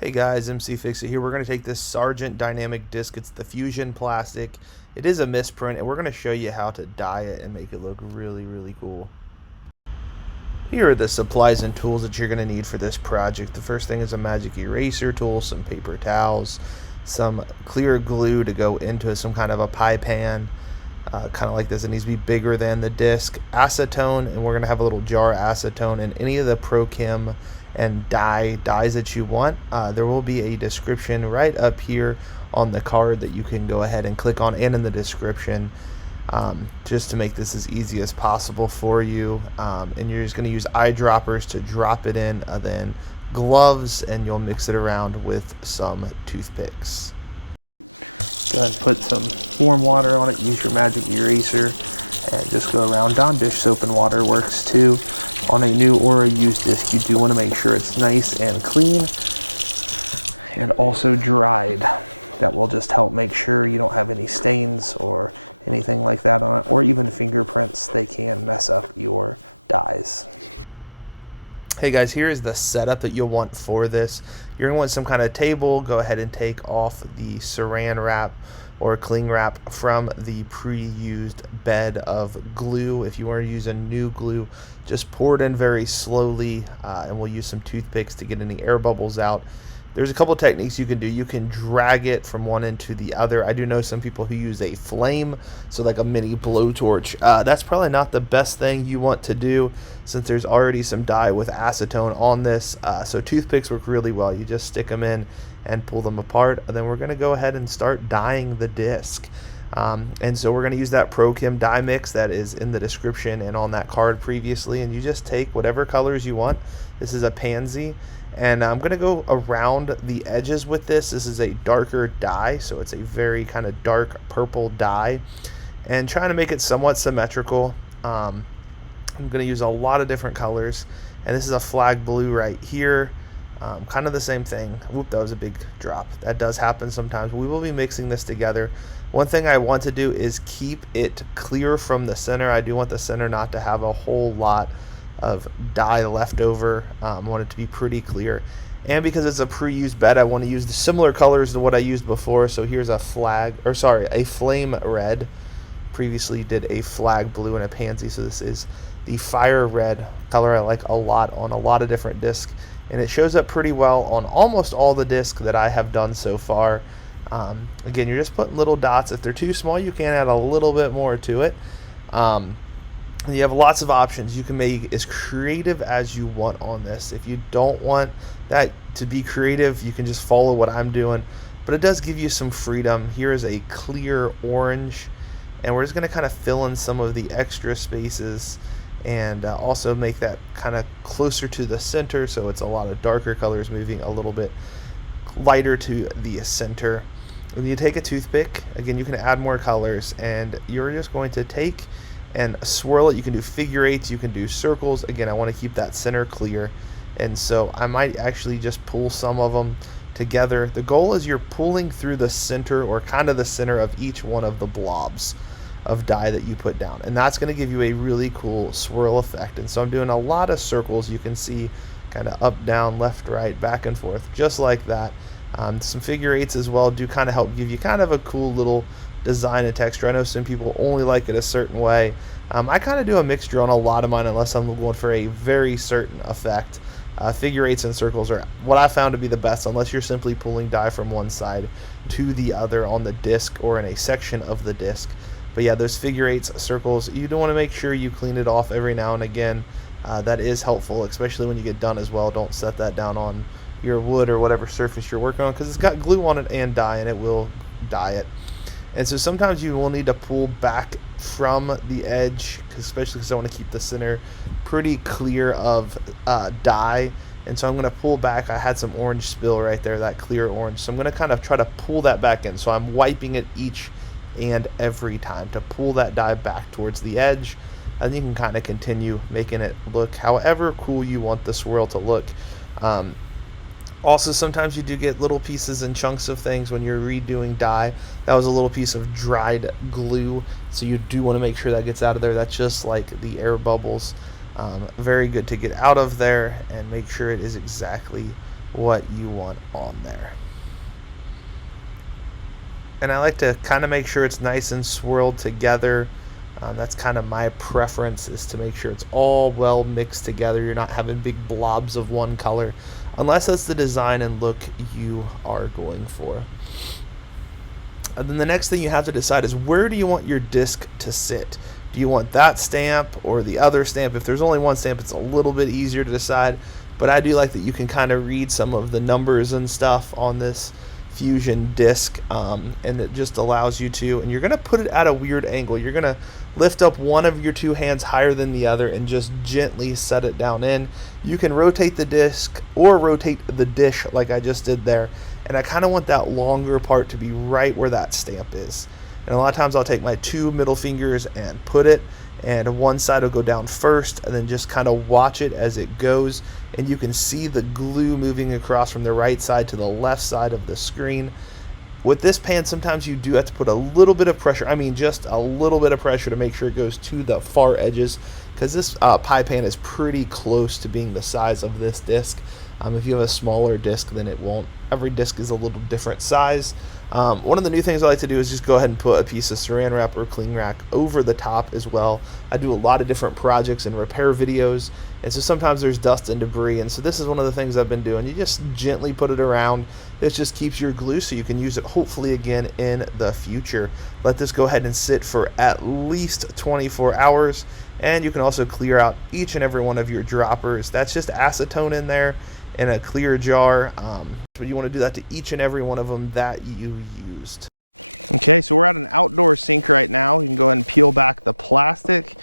Hey guys, MC Fixit here. We're going to take this Sargent Dynamic Disc. It's the Fusion plastic. It is a misprint, and we're going to show you how to dye it and make it look really cool. Here are the supplies and tools that you're going to need for this project. The first thing is a magic eraser tool, some paper towels, some clear glue to go into some kind of a pie pan. Kind of like this. It needs to be bigger than the disc. Acetone, and we're going to have a little jar of acetone, and any of the Pro Chem and dyes that you want. There will be a description right up here on the card that you can go ahead and click on, and in the description, just to make this as easy as possible for you. And you're just going to use eyedroppers to drop it in, then gloves, and you'll mix it around with some toothpicks. Go ahead and put some warm water on it. Use your magic eraser and just go around. Dawn dish soap and water works too. On a new or a used disc, you do want to make sure it's nice and clean and also dried. That will just help make sure you don't have any stains or anything like that on it, or even fingerprints. They can mess up your dyes. Hey guys, here is the setup that you'll want for this. You're going to want some kind of table. Go ahead and take off the saran wrap or cling wrap from the pre-used bed of glue. If you want to use a new glue, just pour it in very slowly, and we'll use some toothpicks to get any air bubbles out. There's a couple techniques you can do. You can drag it from one end to the other. I do know some people who use a flame, so like a mini blowtorch. That's probably not the best thing you want to do, since there's already some dye with acetone on this. So toothpicks work really well. You just stick them in and pull them apart. And then we're going to go ahead and start dyeing the disc. And so we're going to use that Pro Chem dye mix that is in the description and on that card previously. And you just take whatever colors you want. This is a pansy. And I'm going to go around the edges with this. This is a darker dye, so it's a very kind of dark purple dye. And trying to make it somewhat symmetrical. I'm going to use a lot of different colors. And this is a flag blue right here. Kind of the same thing. Whoop, that was a big drop. That does happen sometimes. We will be mixing this together. One thing I want to do is keep it clear from the center. I do want the center not to have a whole lot of dye left over. I want it to be pretty clear, and because it's a pre-used bed, I want to use the similar colors to what I used before. So here's a flame red. Previously did a flag blue and a pansy, so this is the fire red color I like a lot on a lot of different discs, and it shows up pretty well on almost all the discs that I have done so far. Again, you're just putting little dots. If they're too small, you can add a little bit more to it. You have lots of options. You can make as creative as you want on this. If you don't want that to be creative, you can just follow what I'm doing, but it does give you some freedom. Here is a clear orange, and we're just going to kind of fill in some of the extra spaces and also make that kind of closer to the center, so it's a lot of darker colors moving a little bit lighter to the center. When you take a toothpick, again, you can add more colors, and you're just going to take and swirl it. You can do figure eights, you can do circles. Again, I want to keep that center clear, and so I might actually just pull some of them together. The goal is you're pulling through the center, or kind of the center of each one of the blobs of dye that you put down, and that's going to give you a really cool swirl effect. And so I'm doing a lot of circles. You can see kind of up, down, left, right, back and forth, just like that. Some figure eights as well do kind of help give you kind of a cool little design and texture. I know some people only like it a certain way. I kind of do a mixture on a lot of mine, unless I'm going for a very certain effect. Figure eights and circles are what I found to be the best, unless you're simply pulling dye from one side to the other on the disc or in a section of the disc. But yeah, those figure eights, circles, you do want to make sure you clean it off every now and again. That is helpful, especially when you get done as well. Don't set that down on your wood or whatever surface you're working on, because it's got glue on it and dye, and it will dye it. And so sometimes you will need to pull back from the edge, especially because I want to keep the center pretty clear of dye. And so I'm going to pull back. I had some orange spill right there, that clear orange. So I'm going to kind of try to pull that back in. So I'm wiping it each and every time to pull that dye back towards the edge. And you can kind of continue making it look however cool you want the swirl to look. Also, sometimes you do get little pieces and chunks of things when you're redoing dye. That was a little piece of dried glue, so you do want to make sure that gets out of there. That's just like the air bubbles. Very good to get out of there and make sure it is exactly what you want on there. And I like to kind of make sure it's nice and swirled together. That's kind of my preference, is to make sure it's all well mixed together. You're not having big blobs of one color, unless that's the design and look you are going for. And then the next thing you have to decide is, where do you want your disc to sit? Do you want that stamp or the other stamp? If there's only one stamp, it's a little bit easier to decide, but I do like that you can kind of read some of the numbers and stuff on this Fusion disc, and it just allows you to, and you're going to put it at a weird angle. You're going to lift up one of your two hands higher than the other and just gently set it down in. You can rotate the disc or rotate the dish like I just did there, and I kind of want that longer part to be right where that stamp is. And a lot of times I'll take my two middle fingers and put it, and one side will go down first, and then just kind of watch it as it goes, and you can see the glue moving across from the right side to the left side of the screen. With this pan, sometimes you do have to put a little bit of pressure, I mean just a little bit of pressure, to make sure it goes to the far edges, because this pie pan is pretty close to being the size of this disc. If you have a smaller disc, then it won't. Every disc is a little different size. One of the new things I like to do is just go ahead and put a piece of saran wrap or cling wrap over the top as well. I do a lot of different projects and repair videos, and so sometimes there's dust and debris, and so this is one of the things I've been doing. You just gently put it around. This just keeps your glue so you can use it hopefully again in the future. Let this go ahead and sit for at least 24 hours, and you can also clear out each and every one of your droppers. That's just acetone in there in a clear jar, but you want to do that to each and every one of them that you used. Okay, so we're at an outdoor sink right now. You can go ahead and peel back the plastic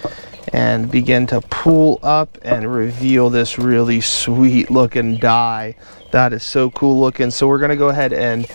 and begin to pull up and reveal this really sweet looking dye. That is so cool looking. So we're gonna go ahead and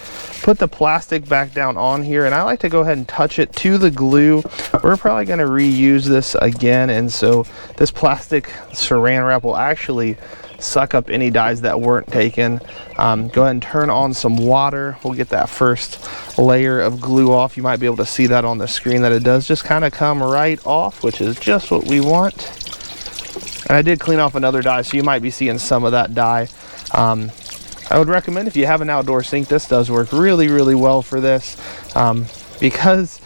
put the plastic back down on here, and I like to go ahead and touch it to the glue. We're probably gonna reuse this again, and so this plastic saran wrap will actually suck up any dyes that weren't taken. Go ahead and turn on some water. We'll get that first layer of glue off. You might be able to see that on the screen, that it does just kind of come right off, which is just what we want. And I did clean off another dye, so you might be seeing some of that dye. I would recommend, if you have an outdoor sink, this does work really, really well for this, because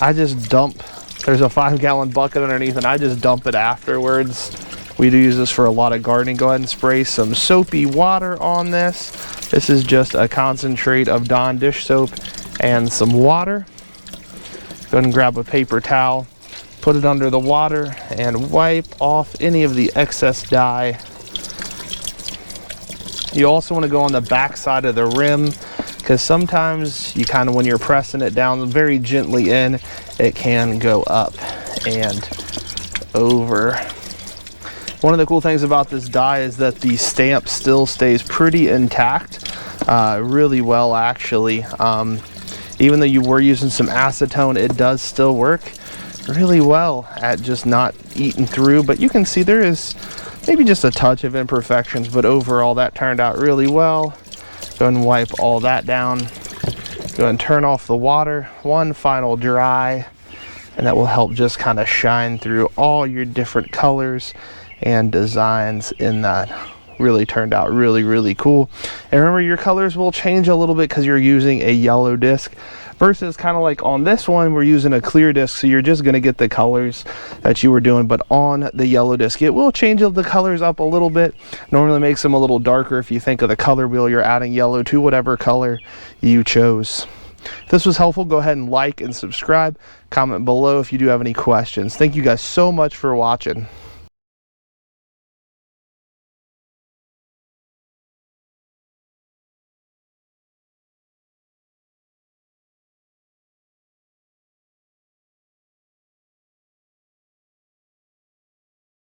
I just dump, there's a 5-gallon bucket underneath, and I just dump it afterwards. We do use this for a lot of gardening. Go ahead and spray some soapy water on this. This is just a concentrate of Dawn dish soap and some water. Go ahead and grab a paper towel, put it under the water, and wipe off any of the excess dye. You also want to go on the back side of the rim, because sometimes you kind of, when you're pressing it down very gently in, it can go up and over. One of the cool things about this dye is that the stamp still stays pretty intact, really well actually. Even though you were using some acetone, it does still work really well at just not eating through. But you can see there is maybe just a touch of imperfections, but overall that turned out really well. Go ahead and wipe all that down. Go ahead and turn off the water, one final dry, and that will help just kind of shine through all your different colors and designs in that. Really turned out really, really cool. And remember, your colors will change a little bit because you're using a yellow disc, versus kind of like on this one, we're using a clear disc, so you're just going to get the colors that you were doing. But on the yellow disc, it will change the colors up a little bit. Normally makes them a little darker. If you think of the color wheel, you're adding yellow to whatever color you chose. If this was helpful, go ahead and like and subscribe. Comment below if you do have any questions. Thank you guys so much for watching.